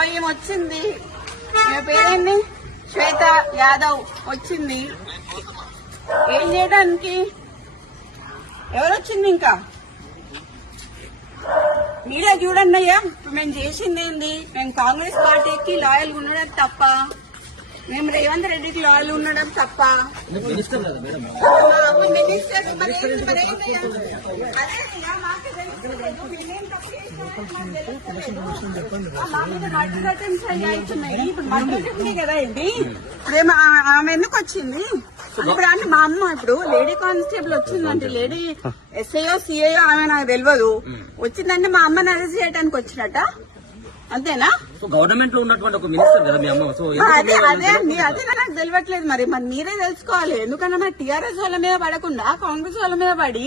ఇగో ఈమె వచ్చింది. ఈమె పేరేంటి శ్వేత యాదవ్ వచ్చింది. ఏం చేయడానికి? ఎవరు వచ్చింది ఇంకా? మీరే చూడండి అయ్యా ఇప్పుడు మేము చేసింది ఏంది? మేము కాంగ్రెస్ పార్టీకి లాయల్ ఉండడం తప్ప మేము రేవంత్ రెడ్డికి లాయల్ ఉండడం తప్ప. మినిస్టర్ మినిస్టర్ అదే మాకు ఇప్పుడు ఆమె ఎందుకు వచ్చింది? ఇప్పుడు అంటే మా అమ్మ ఇప్పుడు లేడీ కానిస్టేబుల్ వచ్చిందంటే లేడీ ఎస్ఐఓ సిఐఓ ఆమె నాకు తెలియదు వచ్చిందంటే మా అమ్మని అరెస్ట్ చేయడానికి వచ్చినట్ట? అంతేనా? గవర్నమెంట్లో ఉన్నటువంటి ఒక మినిస్టర్ కదా మీ అమ్మ. సో అదే అదే అండి అదే నాకు తెలియట్లేదు మరి. మరి మీరే తెలుసుకోవాలి. ఎందుకంటే మరి టీఆర్ఎస్ వాళ్ళ మీద పడకుండా కాంగ్రెస్ వాళ్ళ మీద పడి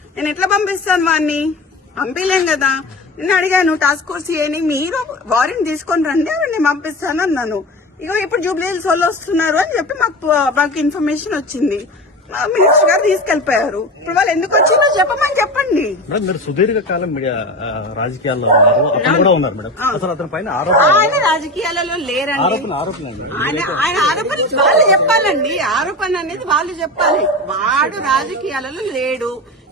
నేను ఎట్లా పంపిస్తాను వాడిని పంపించలేం కదా. నేను అడిగాను టాస్క్ ఫోర్స్ ఏని. మీరు వారెంట్ తీసుకొని రండి నేను పంపిస్తాను అన్నాను. ఇగో ఇప్పుడు జూబ్లీహిల్స్ వాళ్ళు వస్తున్నారు అని చెప్పి మాకు మాకు ఇన్ఫర్మేషన్ వచ్చింది. మా మినిస్టర్ గారు తీసుకెళ్ళిపోయారు ఇప్పుడు వాళ్ళు ఎందుకు వచ్చిందో చెప్పమని చెప్పండి. మీరు రాజకీయాల్లో ఉన్నారు. అతను కూడా ఉన్నారు మేడం అసలు అతని పైన ఆయన రాజకీయాలలో లేరండి. ఆయన ఆయన ఆరోపణ వాళ్ళు చెప్పాలండి. ఆరోపణ అనేది వాళ్ళు చెప్పాలి. వాడు రాజకీయాలలో లేడు.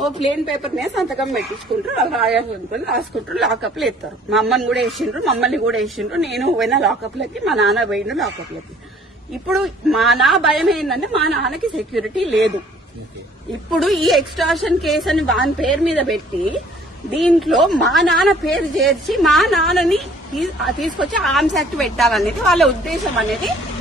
ఓ ప్లేన్ పేపర్ మీద సంతకం పెట్టించుకుంటారు వాళ్ళు రాయాలనుకుని రాసుకుంటారు లాకప్లో ఎత్తారు. మా అమ్మని కూడా వేసిండ్రు మమ్మల్ని కూడా వేసిండ్రు. నేను పోయిన లాకప్ లకి మా నాన్న పోయిండు లాకప్ లకి ఇప్పుడు మా నా భయం ఏంటంటే మా నాన్నకి సెక్యూరిటీ లేదు. ఇప్పుడు ఈ ఎక్స్ట్రాషన్ కేసు అని వాని పేరు మీద పెట్టి దీంట్లో మా నాన్న పేరు చేర్చి మా నాన్నని తీసుకొచ్చి ఆర్మ్స్ యాక్ట్ పెట్టాలనేది వాళ్ళ ఉద్దేశం అనేది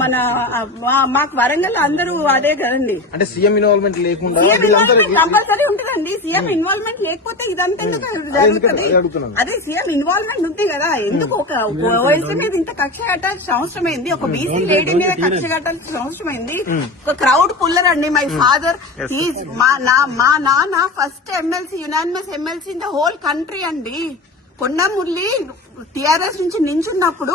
మన మాకు వరంగల్ అందరూ అదే కదండి. అంటే సీఎం ఇన్వాల్వ్మెంట్ లేకుండా కంపల్సరీ ఉంటుందండి. సీఎం ఇన్వాల్వ్మెంట్ లేకపోతే ఇదంతా జరుగుతుంది? అదే సీఎం ఇన్వాల్వ్మెంట్ ఉంది కదా. ఎందుకు ఒక వయసు మీద ఇంత కక్ష కట్టాల్సిన అవసరం ఏంది? ఒక బీసీ లేడీ మీద కక్ష కట్టాల్సిన అవసరం ఏంది? ఒక క్రౌడ్ పుల్లర్ అండి మై ఫాదర్ మా నా మా నాన్న first MLC unanimous MLC in the whole country అండి. కొండ మురళి టిఆర్ఎస్ నుంచి నించున్నప్పుడు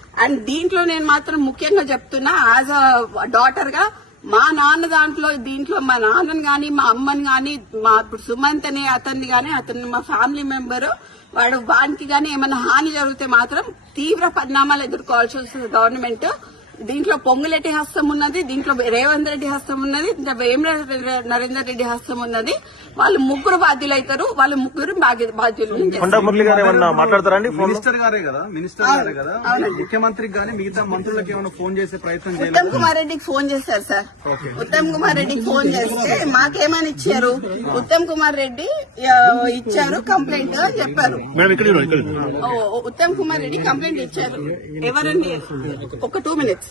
అండ్ దీంట్లో నేను మాత్రం ముఖ్యంగా చెప్తున్నా యాజ్ అ డాటర్గా మా నాన్న దాంట్లో దీంట్లో మా నాన్నని గాని మా అమ్మని గాని మా ఇప్పుడు సుమంత్ అనే అతన్ని గాని అతన్ని మా ఫ్యామిలీ మెంబర్ వాడు వానికి గాని ఏమైనా హాని జరిగితే మాత్రం తీవ్ర పరిణామాలు ఎదుర్కోవాల్సి వస్తుంది గవర్నమెంట్. దీంట్లో పొంగులెట్టి హస్తం ఉన్నది దీంట్లో రేవంత్ రెడ్డి హస్తం ఉన్నది నరేందర్ రెడ్డి హస్తం ఉన్నది. వాళ్ళు ముగ్గురు బాధ్యులు అవుతారు వాళ్ళు ముగ్గురు బాధ్య- బాధ్యులు మినిస్టర్ గారే కదా మినిస్టర్ గారే కదా. ముఖ్యమంత్రికి గానీ మిగతా మంత్రులకు ఏమైనా ఫోన్ చేసే ప్రయత్నం చేయలేదు? ఉత్తమ్ కుమార్ రెడ్డికి ఫోన్ చేశారు సార్. ఉత్తమ్ కుమార్ రెడ్డికి ఫోన్ చేస్తే మాకేమని ఇచ్చారు? ఉత్తమ్ కుమార్ రెడ్డి ఇచ్చారు కంప్లైంట్ అని చెప్పారు. ఉత్తమ్ కుమార్ రెడ్డి కంప్లైంట్ ఇచ్చారు. ఎవరండి? ఒక టూ మినిట్స్.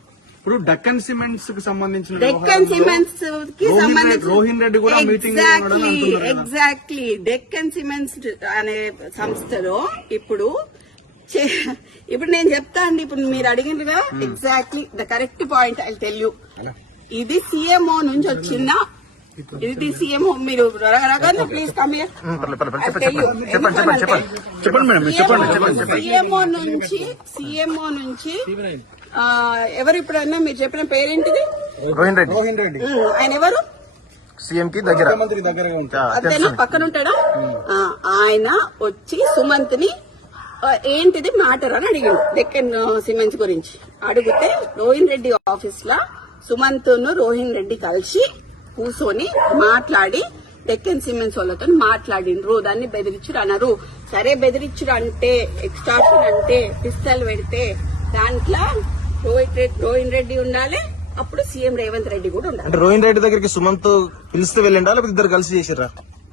ఇప్పుడు డక్కన్ సిమెంట్స్కి సంబంధించిన డెక్కన్ సిమెంట్స్కి రోహిన్ సంబంధించి రెడ్డి- రోహిన్ రెడ్డి కూడా meeting exactly. Exactly Deccan Cements అనే సంస్థలో ఇప్పుడు ఇప్పుడు నేను చెప్తా అండి ఇప్పుడు మీరు అడిగినగా exactly the correct point I tell you ఇది సీఎంఓ నుంచి వచ్చిన ఇది సీఎంఓ మీరు ప్లీజ్ కమ్ చెప్పండి. సీఎంఓ నుంచి సీఎంఓ నుంచి ఎవరు ఇప్పుడన్నా మీరు చెప్పిన పేరేంటిది? రోహిన్ రెడ్డి. రోహిన్ రెడ్డి. ఆయన ఎవరు? సీఎం కి దగ్గర అంతేనా తెలుసు. పక్కన ఉంటాడా ఆ, ఆయన వచ్చి సుమంత్ని ఏంటిది మ్యాటర్ అని అడిగాడు. డెక్కన్ సిమెంట్స్ గురించి. అడిగితే రోహిన్ రెడ్డి ఆఫీస్లో సుమంత్ను రోహిన్ రెడ్డి కలిసి కూర్చొని మాట్లాడి డెక్కన్ సిమెంట్స్ వాళ్ళతో మాట్లాడిండ్రు దాన్ని బెదిరించుడు అన్నారు. సరే బెదిరించుడు అంటే ఎక్స్ట్రాక్షన్ అంటే పిస్తల్ పెడితే దాంట్లో రోహిత్ రెడ్డి రోహిన్ రెడ్డి ఉండాలి. అప్పుడు సీఎం రేవంత్ రెడ్డి కూడా ఉండాలి. అంటే రోహిన్ రెడ్డి దగ్గరికి సుమంత్ పిలిస్తే వెళ్ళిండా? లేకపోతే ఇద్దరు కలిసి చేసిర్రా?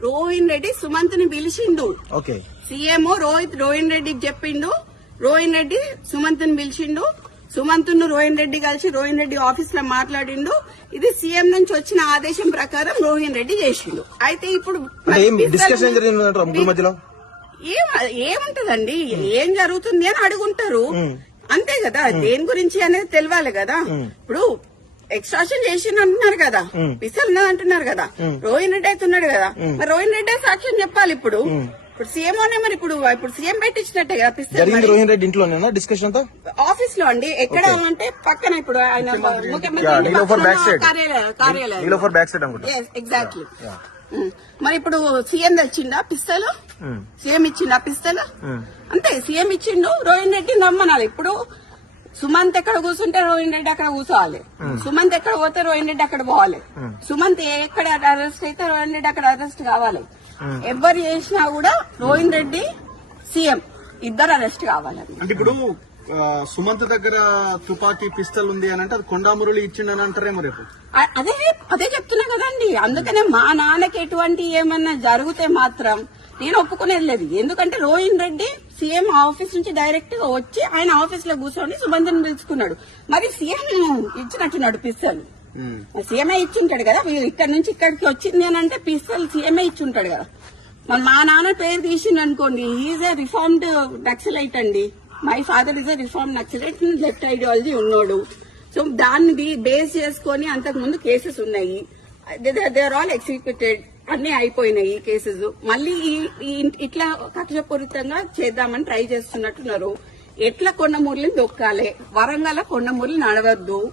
రోహిన్ రెడ్డి సుమంత్ని పిలిచిండు. ఓకే. సీఎం రోహిత్ రోహిన్ రెడ్డికి చెప్పిండు. రోహిన్ రెడ్డి సుమంత్ని పిలిచిండు. సుమంత్ను రోహిన్ రెడ్డి కలిసి రోహిన్ రెడ్డి ఆఫీస్లో మాట్లాడిండు. ఇది సీఎం నుంచి వచ్చిన ఆదేశం ప్రకారం రోహిన్ రెడ్డి చేసిండు. అయితే ఇప్పుడు అంటే ఏం డిస్కషన్ జరిగిందంటారా ముగ్గురు మధ్యలో? ఏం ఏముంటదండి? ఏం జరుగుతుంది అని అడుగుంటారు. అంతే కదా దేని గురించి అనేది తెలియాలి కదా. ఇప్పుడు ఎక్స్ట్రాషన్ చేసిండు అంటున్నారు కదా పిసల్ ఉన్నది అంటున్నారు కదా రోహిన్ రెడ్డి అయితే ఉన్నాడు కదా. మరి రోహిన్ రెడ్డి సాక్ష్యం చెప్పాలి ఇప్పుడు? ఇప్పుడు సీఎం అనే మరి ఇప్పుడు ఇప్పుడు సీఎం పెట్టించినట్టే కదా పిస్తల్ జరిగింది రోహిన్ రెడ్డి ఇంట్లోనేనా డిస్కషన్ ఆఫీస్లో అండి ఎక్కడ అంటే పక్కన ఇప్పుడు ఆయన ముఖ్యమంత్రి. కార్యాలయం కార్యాలయం. ఎగ్జాక్ట్లీ మరి ఇప్పుడు సీఎం తెచ్చిండా పిస్తల్? సీఎం ఇచ్చిండా పిస్తల్? అంతే సీఎం ఇచ్చిండు రోహిన్ రెడ్డి నమ్మనాలి. ఇప్పుడు సుమంత్ ఎక్కడ కూర్చుంటే రోహిన్ రెడ్డి అక్కడ కూర్చోవాలి సుమంత్ ఎక్కడ పోతే రోహిన్ రెడ్డి అక్కడ పోవాలి. సుమంత్ ఎక్కడ అరెస్ట్ అయితే రోహిన్ రెడ్డి అక్కడ అరెస్ట్ కావాలి. ఎవరు చేసినా కూడా రోహిన్ రెడ్డి సీఎం. ఇద్దరు అరెస్ట్ కావాలండి. అంటే ఇప్పుడు సుమంత్ దగ్గర తుపాకీ పిస్టల్ ఉంది అని అంటే అది కొండామురళి ఇచ్చిండని అంటారేమో రేపు. అదే అదే చెప్తున్నా కదండి. అందుకనే మా నాన్నకి ఎటువంటి ఏమన్నా జరిగితే మాత్రం నేను ఒప్పుకునేది లేదు. ఎందుకంటే రోహిన్ రెడ్డి సీఎం ఆఫీస్ నుంచి డైరెక్ట్గా వచ్చి ఆయన ఆఫీస్లో కూర్చొని సుబంధన్ పిలుచుకున్నాడు. మరి సీఎం ఇచ్చినట్టున్నాడు పిస్తల్. సీఎంఏ ఇచ్చుంటాడు కదా వీళ్ళు ఇక్కడ నుంచి ఇక్కడికి వచ్చింది అని అంటే పిస్తల్ సీఎంఏ ఇచ్చుంటాడు కదా. మరి మా నాన్న పేరు తీసిండు అనుకోండి ఈజ్ ఏ రిఫార్మ్డ్ నక్సలైట్ అండి. My father is a reform naxalite left ideology ఉన్నాడు. సో దాన్ని బేస్ చేసుకొని అంతకు ముందు కేసెస్ ఉన్నాయి. దే ఆర్ ఆల్ ఎగ్జిక్యూటెడ్ అన్ని అయిపోయినాయి కేసెస్ మళ్ళీ ఈ- ఇట్లా కక్షపూరితంగా చేద్దామని ట్రై చేస్తున్నట్టున్నారు. ఎట్లా కొండమూర్లని దొక్కాలి? వరంగల్ కొండమూర్లు నడవద్దు.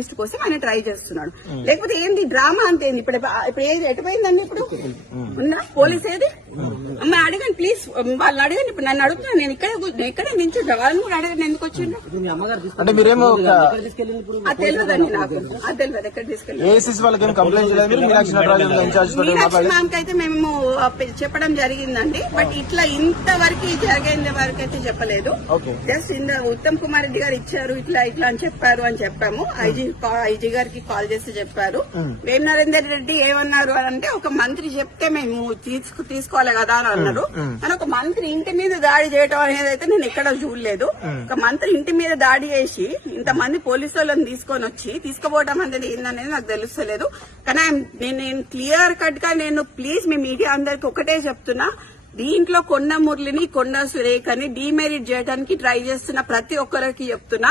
ఈస్ట్ కోసం ఆయన ట్రై చేస్తున్నాడు. లేకపోతే ఏంది డ్రామా అంతే ఏంది? ఇప్పుడు ఇప్పుడు ఏది? ఎటుపోయిందండి ఇప్పుడు? ఉన్నా పోలీస్ ఏది? అమ్మ అడగండి ప్లీజ్ వాళ్ళని అడగండి ఇప్పుడు నన్ను అడుగుతున్నా. నేను ఇక్కడ నేను ఇక్కడే నించుంటా. వాళ్ళని కూడా అడగండి ఎందుకు వచ్చిండు అంటే మీరేమో అది తెలియదండి నాకు. అది తెలియదు. ఎక్కడ తీసుకెళ్ళి మ్యామ్ అయితే మేము చెప్పడం జరిగిందండి. బట్ ఇట్లా ఇంతవరకు జరిగేంత వరకు అయితే చెప్పలేదు. ఓకే. జస్ట్ ఇంద ఉత్తమ్ కుమార్ రెడ్డి గారు ఇచ్చారు ఇట్లా ఇట్లా అని చెప్పారు అని చెప్పాము. ఐజీ ఐజీ గారికి కాల్ చేసి చెప్పారు. వేం నరేందర్ రెడ్డి ఏమన్నారు అని అంటే ఒక మంత్రి చెప్తే మేము తీసుకు తీసుకోవాలి కదా అని అన్నారు. కానీ ఒక మంత్రి ఇంటి మీద దాడి చేయడం అనేది అయితే నేను ఎక్కడ చూడలేదు. ఒక మంత్రి ఇంటి మీద దాడి చేసి ఇంతమంది పోలీసు వాళ్ళని తీసుకొని వచ్చి తీసుకుపోవడం అనేది ఏందనేది నాకు తెలుస్తలేదు. కానీ నేను క్లియర్ కట్గా నేను ప్లీజ్ మీ మీడియా అందరికి ఒకటే చెప్తున్నా. దీంట్లో కొండ మురళిని కొండ సురేఖని డిమెరిట్ చేయడానికి ట్రై చేస్తున్న ప్రతి ఒక్కరికి చెప్తున్నా.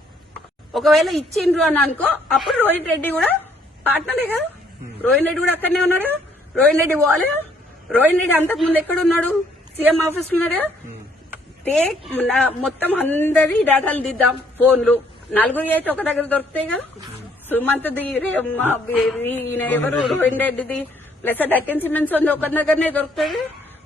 ఒకవేళ ఇచ్చిండ్రు అని అనుకో అప్పుడు రోహిత్ రెడ్డి కూడా పార్ట్నరే కదా. రోహిత్ రెడ్డి కూడా అక్కడనే ఉన్నాడు. రోహిత్ రెడ్డి కదా. రోహిత్ రెడ్డి అంతకు ముందు ఎక్కడ ఉన్నాడు? సీఎం ఆఫీస్ ఉన్నాడు టేక్ నా- మొత్తం అందరి డేటాలు దిద్దాం ఫోన్లు. నలుగురు అయితే ఒక దగ్గర దొరుకుతాయి కదా. సుమంత్ ది ఈయన ఎవరు? రోహిన్ రెడ్డిది. ప్లస్ డట్టెన్ సిమెంట్స్ ఉంది ఒక దగ్గరనే దొరుకుతుంది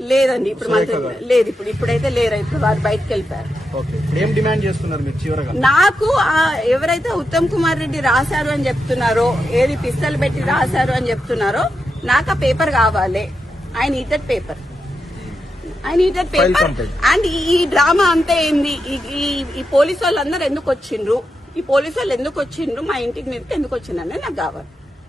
లేదండి ఇప్పుడు మనకి లేదు ఇప్పుడు ఇప్పుడైతే లేరు? ఇప్పుడు వారు బయటకు వెళ్ళిపోయారు. ఏం డిమాండ్ చేస్తున్నారు మీరు చివరగా? నాకు ఎవరైతే ఉత్తమ్ కుమార్ రెడ్డి రాశారు అని చెప్తున్నారో ఏది పిస్తల్ పెట్టి రాశారు అని చెప్తున్నారో నాకు ఆ పేపర్ కావాలి. Need that paper. Need that paper. And ఈ డ్రామా అంతా ఏంది? ఈ- పోలీసు వాళ్ళందరూ ఎందుకు వచ్చిండ్రు? ఈ పోలీసు వాళ్ళు ఎందుకు వచ్చిండ్రు? మా ఇంటికి మీదకి ఎందుకు వచ్చిండ్రు అనేది నాకు కావాలి.